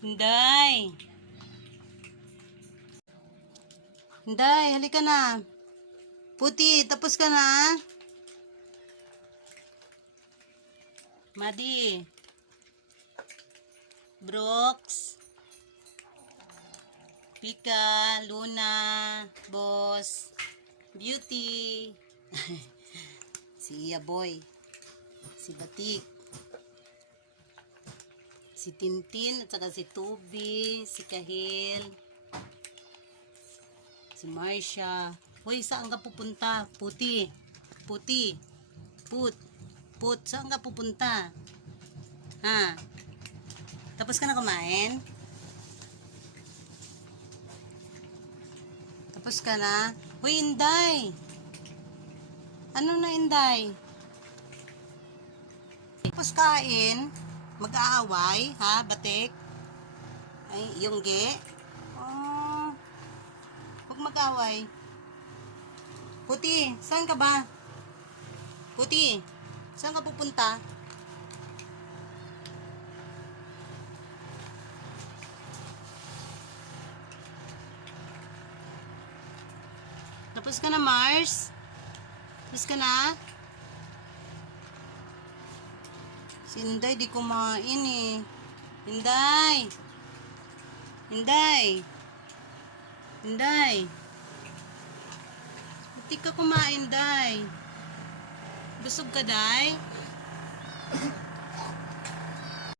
Hinday. Hinday, halika na. Puti, tapos ka na? Madi. Brooks. Pika, Luna, Boss, Beauty. si Iya Boy. Si Batik. Si Tintin at saka si Tubi, si Kahil. Si Marcia. Hoy, saan ka pupunta? Puti. Puti. Put. Put, saan ka pupunta? Ha? Tapos ka na kumain? Tapos ka na? Hoy, Inday! Ano na, Inday? Tapos kain, mag-aaway, ha, batik? Ay, yung ge? Oh, huwag mag-aaway. Puti, saan ka ba? Puti, saan ka pupunta? Tapos ka na, Mars? Tapos ka na? Si Inday, di kumain eh. Inday! Inday! Inday! Hindi ka kumain, Day. Busog ka, Day?